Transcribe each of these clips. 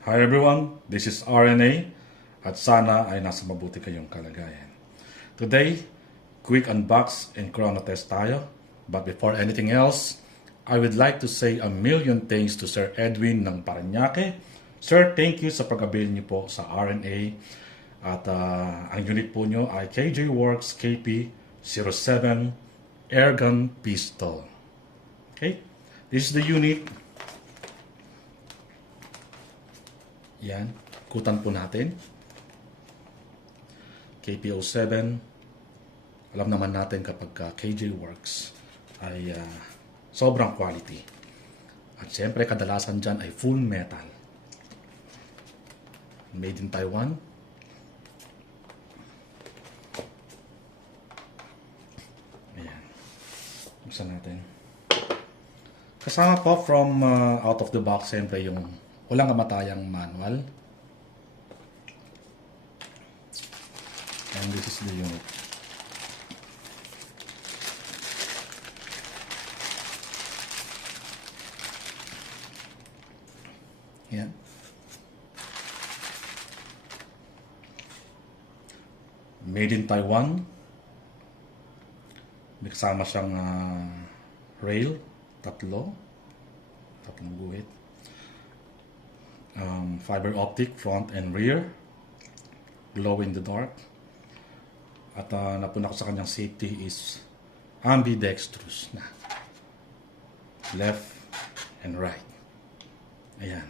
Hi everyone, this is RNA at sana ay nasa mabuti kayong kalagayan. Today, quick unbox and chrono test tayo. But before anything else, I would like to say a million thanks to Sir Edwin ng Parañaque. Sir, thank you sa pag-avail niyo po sa RNA. At ang unit po niyo ay KJ Works KP07 Airgun Pistol. Okay, this is the unit. Yan, kutan po natin. KP07. Alam naman natin kapag KJ Works ay sobrang quality. At siyempre kadalasan dyan ay full metal. Made in Taiwan. Ayan. Buksan natin. Kasama po from out of the box siyempre yung walang kamatayang manual. And this is the unit. Yan. Made in Taiwan. May kasama siyang rail. Tatlong guhit. Fiber optic front and rear, glow in the dark, at napuna ko sa kanyang safety is ambidextrous na left and right. Ayan.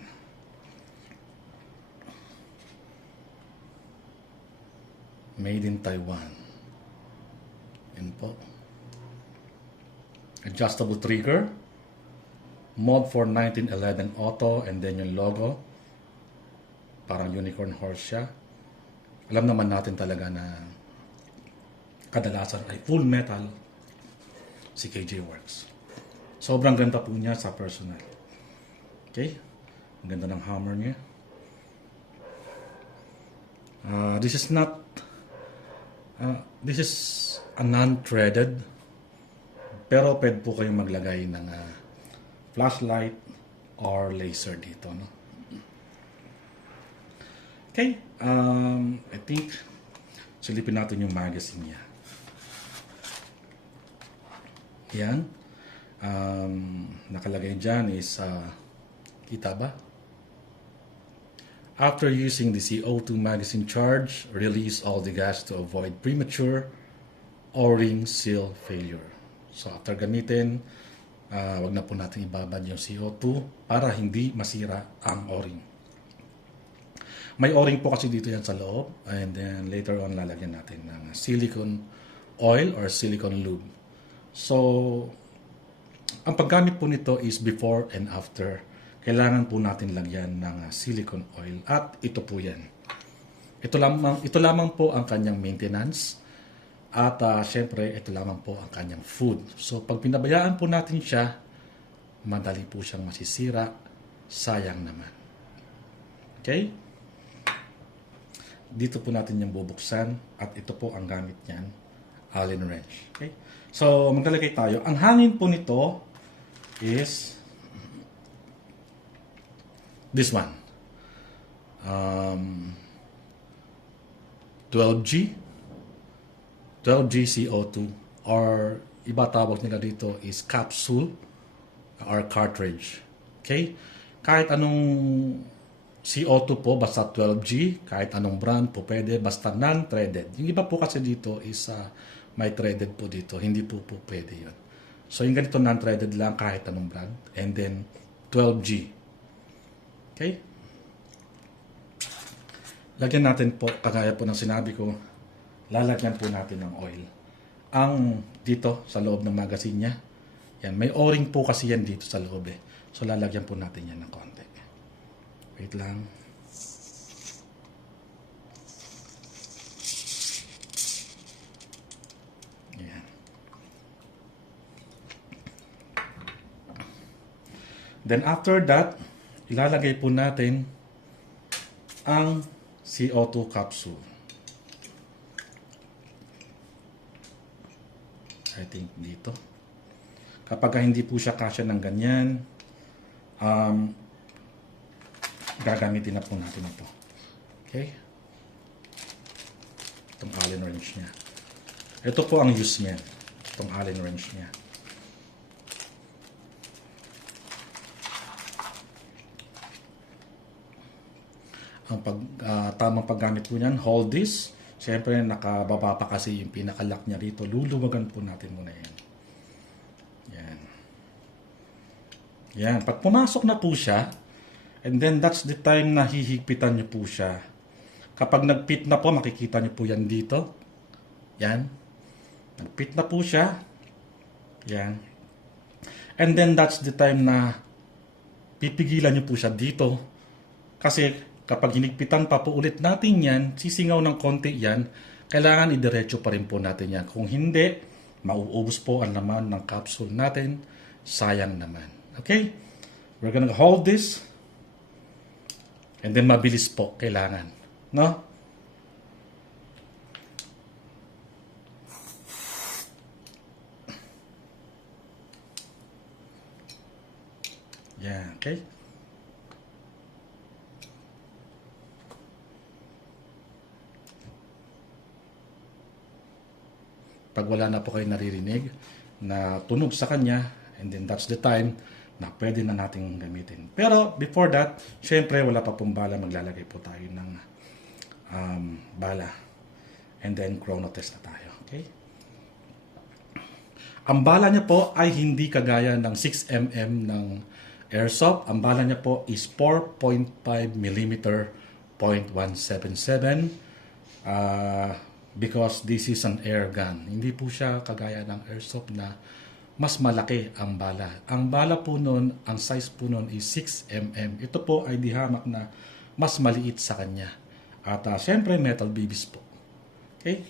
Made in Taiwan. Yan po. Adjustable trigger, mod for 1911 auto, and then yung logo parang unicorn horse siya. Alam naman natin talaga na kadalasan ay full metal si KJ Works. Sobrang ganda po niya sa personal. Okay? Ang ganda ng hammer niya. This is not this is a non-threaded, pero pwede po kayong maglagay ng flashlight or laser dito, no? Okay, I think silipin natin yung magazine niya. Yan. Nakalagay dyan is kita ba? After using the CO2 magazine charge, release all the gas to avoid premature O-ring seal failure. So after gamitin, wag na po natin ibabad yung CO2 para hindi masira ang O-ring. May O-ring po kasi dito yan sa loob, and then later on lalagyan natin ng silicone oil or silicone lube. So ang paggamit po nito is before and after. Kailangan po natin lagyan ng silicone oil, at ito po yan. Ito lamang po ang kanyang maintenance, at syempre ito lamang po ang kanyang food. So pag pinabayaan po natin siya, madali po siyang masisira, sayang naman. Okay? Dito po natin yung bubuksan, at ito po ang gamit niyan, Allen wrench. Okay? So maglalagay tayo. Ang hangin po nito is this one. 12G CO2, or iba tawag nila dito is capsule or cartridge. Okay? Kahit anong CO2 po, basta 12G, kahit anong brand po pwede, basta non-threaded. Yung iba po kasi dito is may threaded po dito, hindi po pwede yun. So yung ganito non-threaded lang, kahit anong brand, and then 12G. Okay? Lagyan natin po, kagaya po ng sinabi ko, lalagyan po natin ng oil. Ang dito sa loob ng magazine niya, yan, may O-ring po kasi yan dito sa loob eh. So lalagyan po natin yan ng konti. Wait lang. Yan. Then after that, ilalagay po natin ang CO2 capsule. I think dito. Kapag hindi po siya kasya ng ganyan, gagamitin na po natin ito. Okay? Itong Allen wrench niya. Ito po ang use niya. Itong Allen wrench niya. Ang tamang paggamit po niyan, hold this. Siyempre, nakababa pa kasi yung pinaka-lock niya dito. Luluwagan po natin muna yan. Yan. Yan. Pag pumasok na po siya, and then that's the time na hihigpitan niyo po siya. Kapag nag-fit na po, makikita niyo po yan dito. Yan. Nag-fit na po siya. Yan. And then that's the time na pipigilan niyo po siya dito. Kasi kapag hinigpitan pa po ulit natin yan, sisingaw ng konti yan, kailangan idiretso pa rin po natin yan. Kung hindi, mauubos po ang laman ng capsule natin. Sayang naman. Okay? We're gonna hold this. And then mabilis po kailangan. No? Yeah, okay? Pag wala na po kayo naririnig na tunog sa kanya, and then that's the time na pwede na nating gamitin. Pero before that, syempre wala pa pong bala, maglalagay po tayo ng bala. And then chrono test na tayo. Okay? Ang bala niya po ay hindi kagaya ng 6mm ng airsoft. Ang bala niya po is 4.5mm .177. Because this is an air gun. Hindi po siya kagaya ng airsoft na mas malaki ang bala. Ang bala po nun, ang size po nun is 6mm. Ito po ay dihamak na mas maliit sa kanya. At syempre metal BBs po. Okay?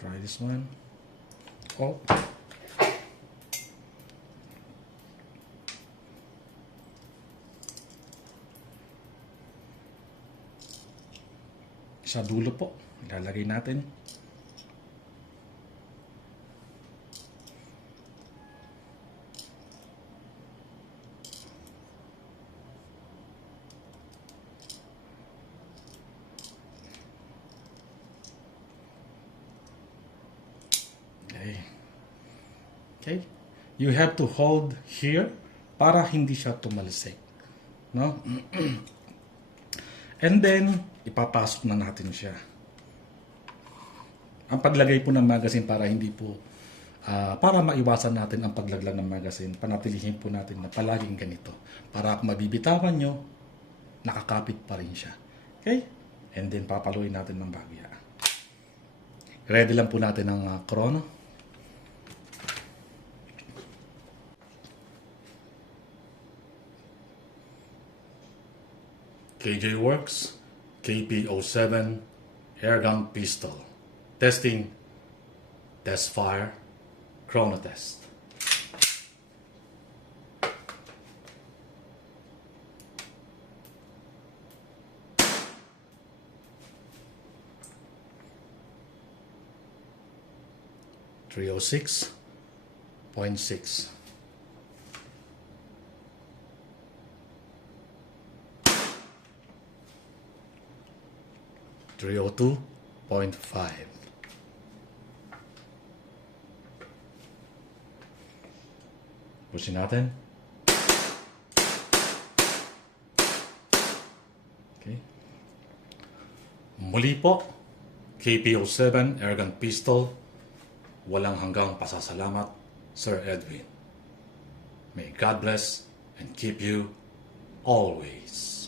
Try this one. Oh. Sa dulo po, ilalagay natin. Okay. Okay. You have to hold here para hindi siya tumalsik. No? And then, ipapasok na natin siya. Ang paglagay po ng magazine para hindi po, para maiwasan natin ang paglaglag ng magazine, panatilihin po natin na palaging ganito. Para kung mabibitawan nyo, nakakapit pa rin siya. Okay? And then, papaluin natin ng bagya. Ready lang po natin ang chrono. KJ Works, KP07, airgun pistol. Testing, test fire, chrono test. .6. 302.5. Pusin natin. Okay. Muli po, KP07 airgun pistol. Walang hanggang pasasalamat, Sir Edwin. May God bless and keep you always.